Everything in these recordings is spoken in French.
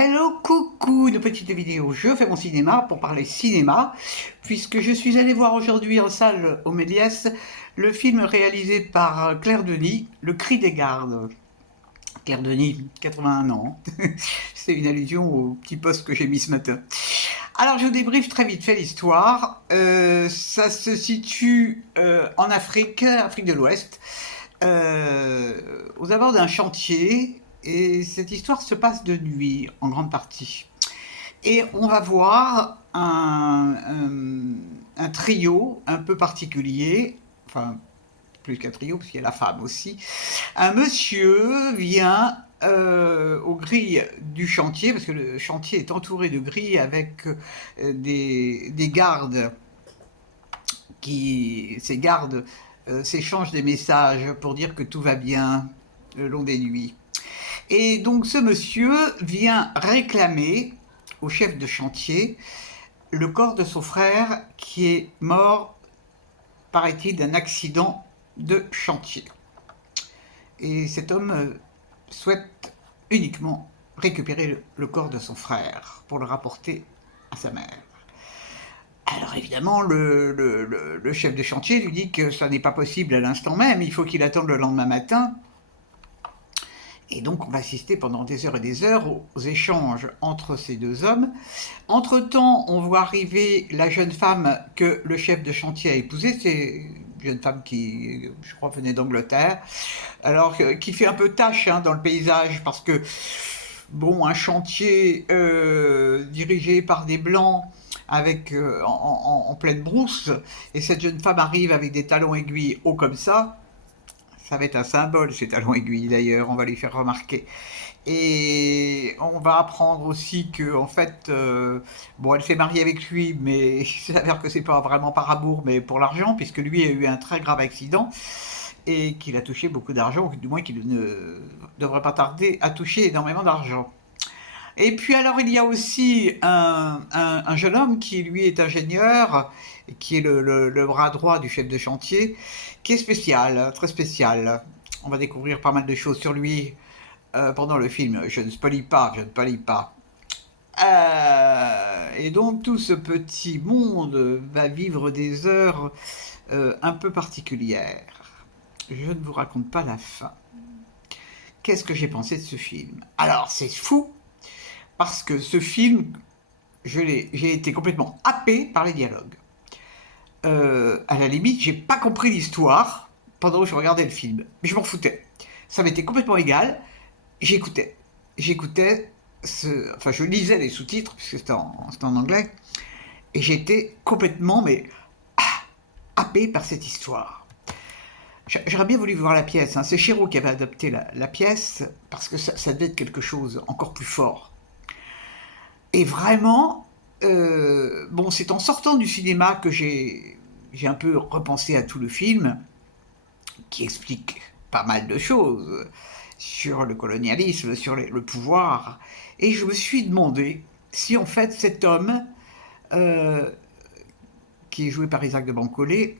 Hello, coucou, une petite vidéo. Je fais mon cinéma pour parler cinéma, puisque je suis allé voir aujourd'hui en salle au Méliès le film réalisé par Claire Denis, Le Cri des Gardes. Claire Denis, 81 ans. C'est une allusion au petit post que j'ai mis ce matin. Alors, je vous débriefe très vite fait l'histoire. Ça se situe en Afrique, Afrique de l'Ouest, aux abords d'un chantier. Et cette histoire se passe de nuit, en grande partie. Et on va voir un trio un peu particulier, enfin, plus qu'un trio, parce qu'il y a la femme aussi. Un monsieur vient aux grilles du chantier, parce que le chantier est entouré de grilles avec des gardes ces gardes s'échangent des messages pour dire que tout va bien le long des nuits. Et donc ce monsieur vient réclamer au chef de chantier le corps de son frère qui est mort, paraît-il, d'un accident de chantier. Et cet homme souhaite uniquement récupérer le corps de son frère pour le rapporter à sa mère. Alors évidemment, le chef de chantier lui dit que ça n'est pas possible à l'instant même, il faut qu'il attende le lendemain matin. Et donc on va assister pendant des heures et des heures aux échanges entre ces deux hommes. Entre-temps, on voit arriver la jeune femme que le chef de chantier a épousée. C'est une jeune femme qui, je crois, venait d'Angleterre. Alors, qui fait un peu tâche dans le paysage parce que, bon, un chantier dirigé par des blancs avec en pleine brousse, et cette jeune femme arrive avec des talons aiguilles hauts comme ça va être un symbole, ces talons aiguilles d'ailleurs, on va lui faire remarquer. Et on va apprendre aussi que, en fait, bon, elle s'est mariée avec lui, mais il s'avère que c'est pas vraiment par amour, mais pour l'argent, puisque lui a eu un très grave accident et qu'il a touché beaucoup d'argent, ou du moins qu'il ne devrait pas tarder à toucher énormément d'argent. Et puis alors il y a aussi un jeune homme qui lui est ingénieur, qui est le bras droit du chef de chantier, qui est spécial, très spécial. On va découvrir pas mal de choses sur lui pendant le film. Je ne spoilie pas, je ne spoilie pas. Et donc tout ce petit monde va vivre des heures un peu particulières. Je ne vous raconte pas la fin. Qu'est-ce que j'ai pensé de ce film? Alors c'est fou, parce que ce film, j'ai été complètement happé par les dialogues. À la limite, j'ai pas compris l'histoire pendant que je regardais le film, mais je m'en foutais. Ça m'était complètement égal. J'écoutais, j'écoutais, enfin je lisais les sous-titres puisque c'était en anglais, et j'étais complètement happé par cette histoire. J'aurais bien voulu voir la pièce. C'est Chéreau qui avait adapté la pièce parce que ça devait être quelque chose encore plus fort. Et vraiment, bon, c'est en sortant du cinéma que j'ai un peu repensé à tout le film, qui explique pas mal de choses sur le colonialisme, sur le pouvoir. Et je me suis demandé si en fait cet homme, euh, qui est joué par Isaac de Bancolé,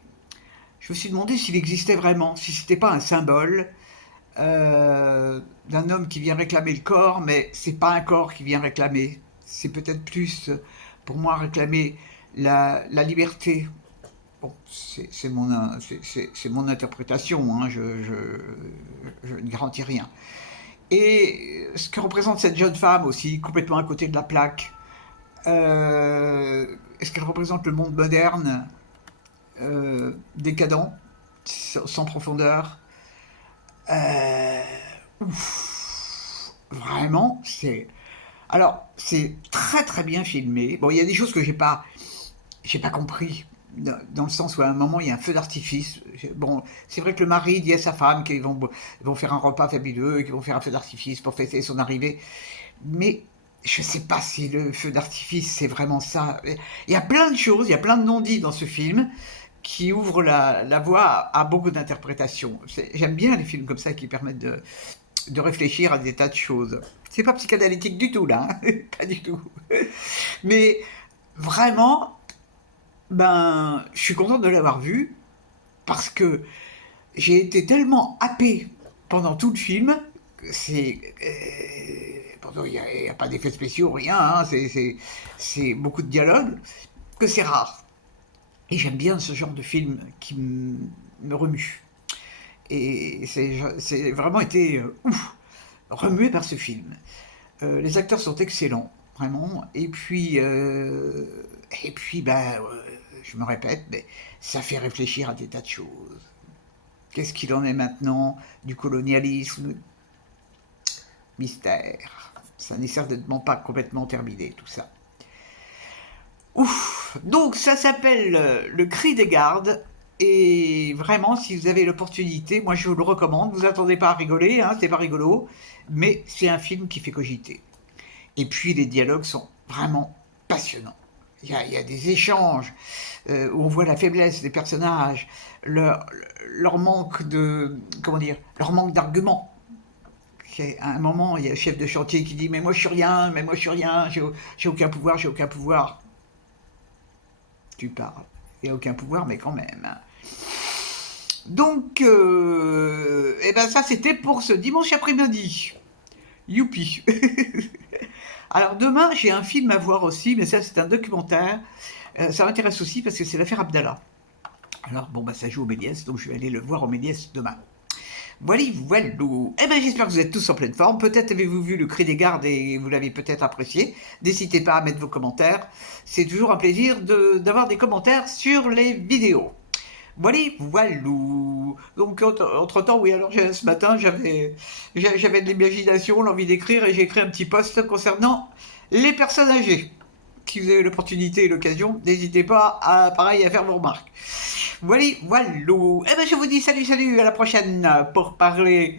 je me suis demandé s'il existait vraiment, si c'était pas un symbole d'un homme qui vient réclamer le corps, mais c'est pas un corps qui vient réclamer. C'est peut-être plus, pour moi, réclamer la liberté. Bon, c'est mon interprétation, je ne garantis rien. Et ce que représente cette jeune femme aussi, complètement à côté de la plaque, est-ce qu'elle représente le monde moderne, décadent, sans profondeur? euh, Vraiment, alors, c'est très très bien filmé. Bon, il y a des choses que j'ai pas compris. Dans le sens où à un moment il y a un feu d'artifice. Bon, c'est vrai que le mari dit à sa femme ils vont faire un repas fabuleux, qu'ils vont faire un feu d'artifice pour fêter son arrivée. Mais je sais pas si le feu d'artifice c'est vraiment ça. Il y a plein de choses, il y a plein de non-dits dans ce film qui ouvrent la voie à beaucoup d'interprétations. J'aime bien les films comme ça qui permettent de réfléchir à des tas de choses. C'est pas psychanalytique du tout là, hein. Pas du tout. Mais vraiment, ben, je suis contente de l'avoir vu parce que j'ai été tellement happé pendant tout le film pourtant il n'y a pas d'effets spéciaux, rien, hein, c'est beaucoup de dialogue, que c'est rare. Et j'aime bien ce genre de film qui me remue. Et c'est vraiment été ouf, remué par ce film. Les acteurs sont excellents, vraiment. Et puis, je me répète, mais ça fait réfléchir à des tas de choses. Qu'est-ce qu'il en est maintenant du colonialisme? Mystère. Ça n'est certainement pas complètement terminé, tout ça. Ouf. Donc, ça s'appelle Le Cri des Gardes. Et vraiment, si vous avez l'opportunité, moi je vous le recommande. Vous attendez pas à rigoler, hein, c'est pas rigolo, mais c'est un film qui fait cogiter. Et puis les dialogues sont vraiment passionnants. Il y a des échanges où on voit la faiblesse des personnages, leur manque de, comment dire, leur manque d'arguments. À un moment, il y a le chef de chantier qui dit mais moi je suis rien, mais moi je suis rien, j'ai aucun pouvoir, j'ai aucun pouvoir. Tu parles. Il n'y a aucun pouvoir, mais quand même. Donc, ça c'était pour ce dimanche après-midi. Youpi. Alors demain, j'ai un film à voir aussi, mais ça c'est un documentaire. Ça m'intéresse aussi parce que c'est l'affaire Abdallah. Alors bon, ça joue au Méliès, donc je vais aller le voir au Méliès demain. Voilà, voilà. J'espère que vous êtes tous en pleine forme. Peut-être avez-vous vu Le Cri des Gardes et vous l'avez peut-être apprécié. N'hésitez pas à mettre vos commentaires. C'est toujours un plaisir d'avoir des commentaires sur les vidéos. Voilà, voilà. Donc, entre-temps, oui, alors ce matin, j'avais de l'imagination, l'envie d'écrire, et j'ai écrit un petit post concernant les personnes âgées. Si vous avez l'opportunité et l'occasion, n'hésitez pas à faire vos remarques. Voilà, voilà. Je vous dis salut, à la prochaine pour parler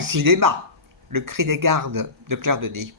cinéma. Le Cri des Gardes de Claire Denis.